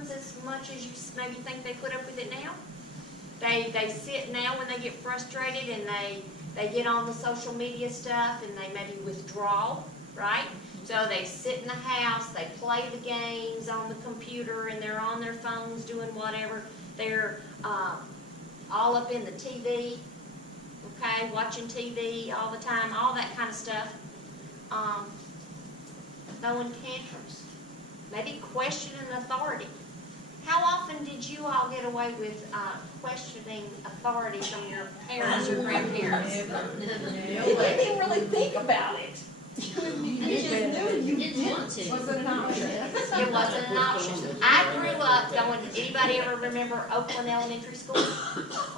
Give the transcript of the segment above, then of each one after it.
happens as much as you maybe think they put up with it now. They sit now when they get frustrated and they get on the social media stuff and they maybe withdraw, right? So they sit in the house, they play the games on the computer, and they're on their phones doing whatever. They're all up in the TV, okay, watching TV all the time, all that kind of stuff. Throwing tantrums, maybe questioning authority. How often did you all get away with questioning authority from your parents or grandparents? You didn't really think about it. You just knew you didn't want to. Was it an option? It wasn't an option. I grew up going, anybody ever remember Oakland Elementary School?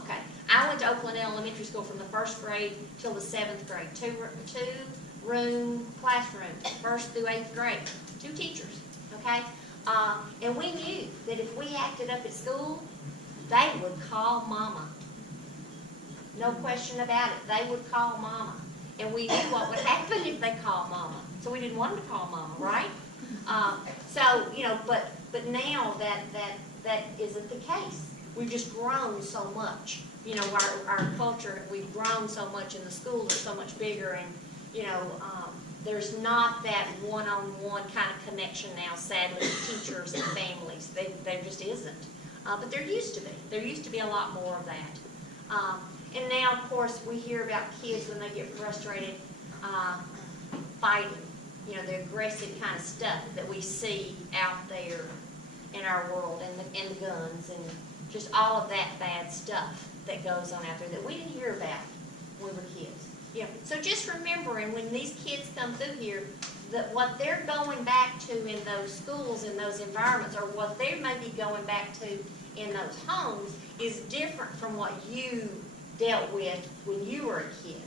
Okay. I went to Oakland Elementary School from the 1st grade till the 7th grade. Two-room classroom, 1st through 8th grade. 2 teachers, okay? And we knew that if we acted up at school, they would call Mama. No question about it. They would call Mama. And we knew what would happen if they called Mama. So we didn't want them to call Mama, right? So, you know, but now that isn't the case. We've just grown so much. You know, our culture, we've grown so much, and the schools are so much bigger, and, you know, there's not that one-on-one kind of connection now, sadly, with teachers and families. There just isn't. But there used to be. There used to be a lot more of that. And now, of course, we hear about kids when they get frustrated, fighting. You know, the aggressive kind of stuff that we see out there in our world, and the guns, and just all of that bad stuff that goes on out there that we didn't hear about when we were kids. Yeah. So just remembering when these kids come through here, that what they're going back to in those schools, in those environments, or what they may be going back to in those homes is different from what you dealt with when you were a kid.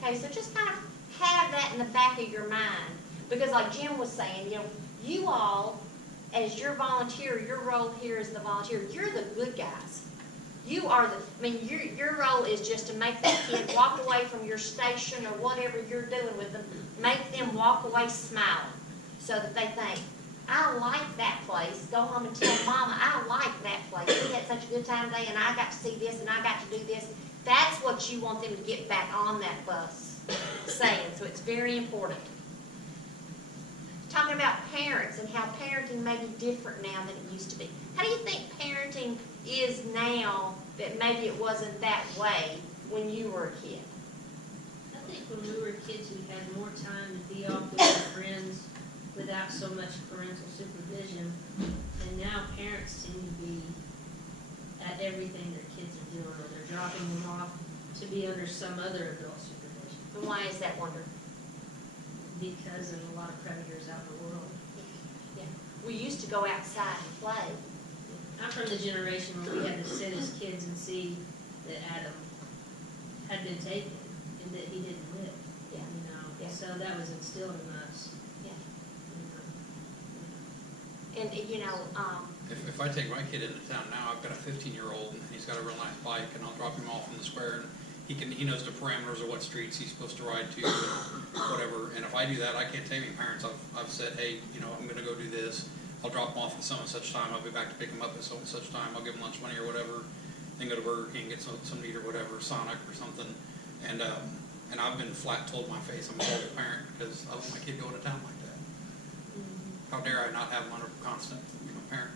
Okay, so just kind of have that in the back of your mind. Because like Jim was saying, you know, you all, as your volunteer, your role here as the volunteer, you're the good guys. You are your role is just to make that kid walk away from your station or whatever you're doing with them, make them walk away smiling so that they think, I like that place. Go home and tell Mama, I like that place. We had such a good time today, and I got to see this, and I got to do this. That's what you want them to get back on that bus saying. So it's very important. Talking about parents and how parenting may be different now than it used to be. How do you think parenting is now that maybe it wasn't that way when you were a kid? I think when we were kids, we had more time to be off with our friends without so much parental supervision. And now parents seem to be at everything their kids are doing, or they're dropping them off to be under some other adult supervision. And why is that, wonder? Because of a lot of predators out in the world. Yeah. We used to go outside and play. I'm from the generation where we had to sit as kids and see that Adam had been taken and that he didn't live. Yeah. You know, Yeah. so that was instilled in us. Yeah. You know. And, you know, If I take my kid into town now, I've got a 15-year-old, and he's got a real nice bike, and I'll drop him off in the square, and he knows the parameters of what streets he's supposed to ride to, and whatever. And if I do that, I can't tell any parents. I've said, hey, you know, I'm going to go do this. I'll drop him off at some and such time. I'll be back to pick him up at some and such time. I'll give him lunch money or whatever. Then go to Burger King, get some to eat or whatever, Sonic or something. And I've been flat told my face I'm a horrible parent because I let my kid go into town like that. How dare I not have him under constant, parent?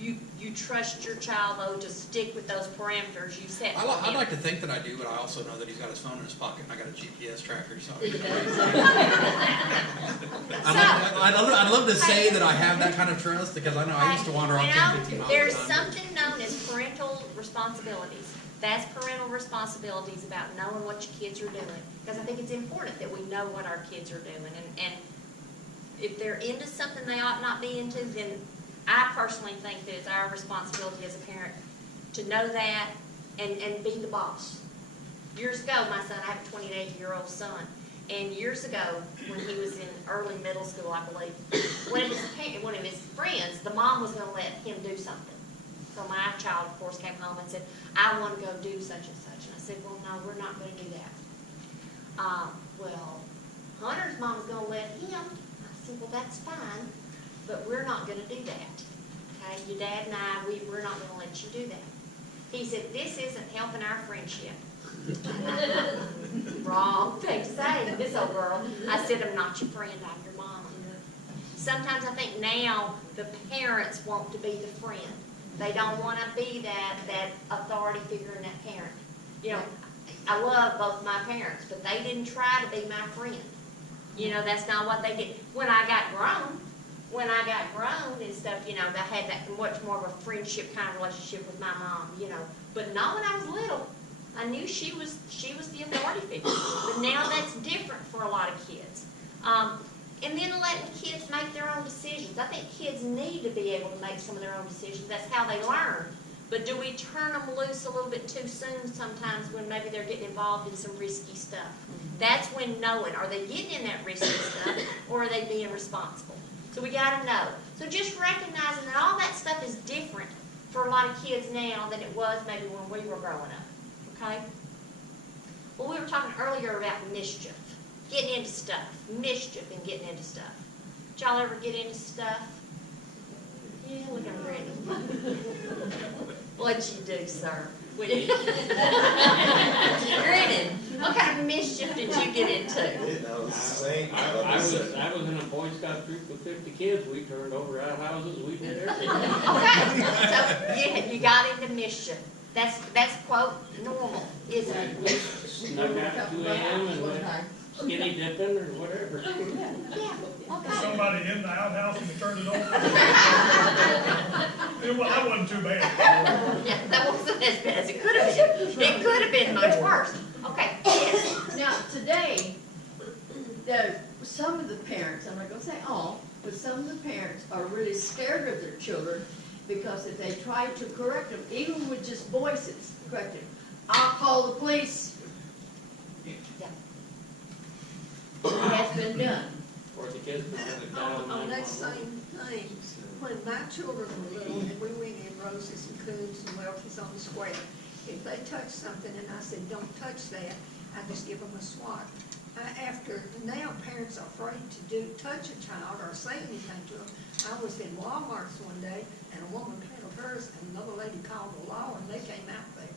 you trust your child, though, to stick with those parameters you set for I'd him. like to think that I do, but I also know that he's got his phone in his pocket and I got a GPS tracker. So I'd love to say that I have that kind of trust because I know I used to wander off 10, 15 miles. There's something known as parental responsibilities. That's parental responsibilities about knowing what your kids are doing. Because I think it's important that we know what our kids are doing. And if they're into something they ought not be into, then I personally think that it's our responsibility as a parent to know that and be the boss. Years ago, my son, I have a 28-year-old son, and years ago, when he was in early middle school, I believe, one of his friends, the mom was going to let him do something. So my child, of course, came home and said, I want to go do such and such. And I said, well, no, we're not going to do that. Well, Hunter's mom was going to let him. I said, well, that's fine, but we're not going to do that. Okay? your dad and we're not gonna let you do that. He said, this isn't helping our friendship. Wrong thing to say, this old girl. I said, I'm not your friend, I'm your mama. Sometimes I think now the parents want to be the friend. They don't want to be that authority figure in that parent. You know, I love both my parents, but they didn't try to be my friend. You know, that's not what they did. When I got grown and stuff, you know, I had that much more of a friendship kind of relationship with my mom, you know. But not when I was little. I knew she was the authority figure. But now that's different for a lot of kids. And then letting kids make their own decisions. I think kids need to be able to make some of their own decisions. That's how they learn. But do we turn them loose a little bit too soon sometimes when maybe they're getting involved in some risky stuff? That's when knowing, are they getting in that risky stuff or are they being responsible? So we got to know. So just recognizing that all that stuff is different for a lot of kids now than it was maybe when we were growing up. Okay? Well, we were talking earlier about mischief. Getting into stuff. Mischief and getting into stuff. Did y'all ever get into stuff? Yeah, look at Randy. What'd you do, sir? Grinning. What kind of mischief did you get into? I was in a Boy Scout troop with 50 kids. We turned over outhouses. We did everything. Okay. So you got into mischief. That's quote normal, isn't it? Snuck out at 2 a.m. and went skinny dipping or whatever. Yeah. Okay. Somebody in the outhouse and they turned it over. That wasn't too bad. Yeah, that wasn't as bad as it could have been. It could have been much worse. Okay. Yes. Now, today, some of the parents, I'm not going to say all, but some of the parents are really scared of their children because if they try to correct them, even with just voices, correct them, I'll call the police. It has been done. Or the kids were going to dial On that 911. same thing, when my children were little and we went in Roses and Coons and Welch's on the square, if they touched something and I said, don't touch that, I just give them a swat. Now parents are afraid to touch a child or say anything to them. I was in Walmart's one day and a woman handled hers and another lady called the law and they came out there.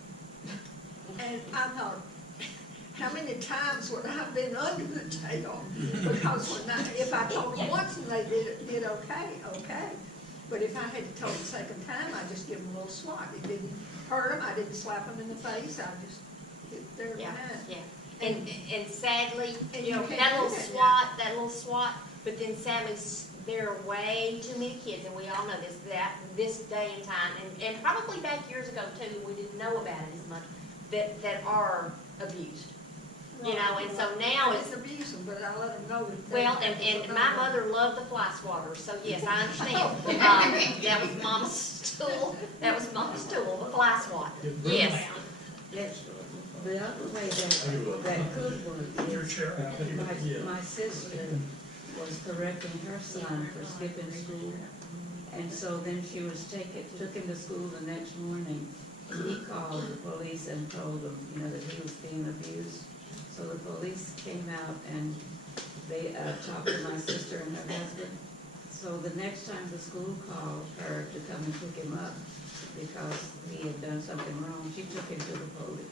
And I thought, how many times would I have been under the tail? Because if I told them once and they did okay. But if I had to tell them the second time, I just give them a little swat. It didn't hurt them. I didn't slap them in the face. I just hit their behind. Yeah. And sadly, And you know, you can't that do little swat, but then sadly, there are way too many kids, and we all know this day and time, and probably back years ago too, we didn't know about it as much, that are abused. You know, and so now it's, abuse them, but I let them know that. well, and my mother loved the fly swatters, so yes, I understand. That was Mama's tool, the fly swat, yes. The other way that could work Your is, chair out here. my sister was correcting her son for skipping school. And so then she took him to school the next morning. He called the police and told them, that he was being abused. So the police came out and they talked to my sister and her husband. So the next time the school called her to come and pick him up, because he had done something wrong, she took him to the police.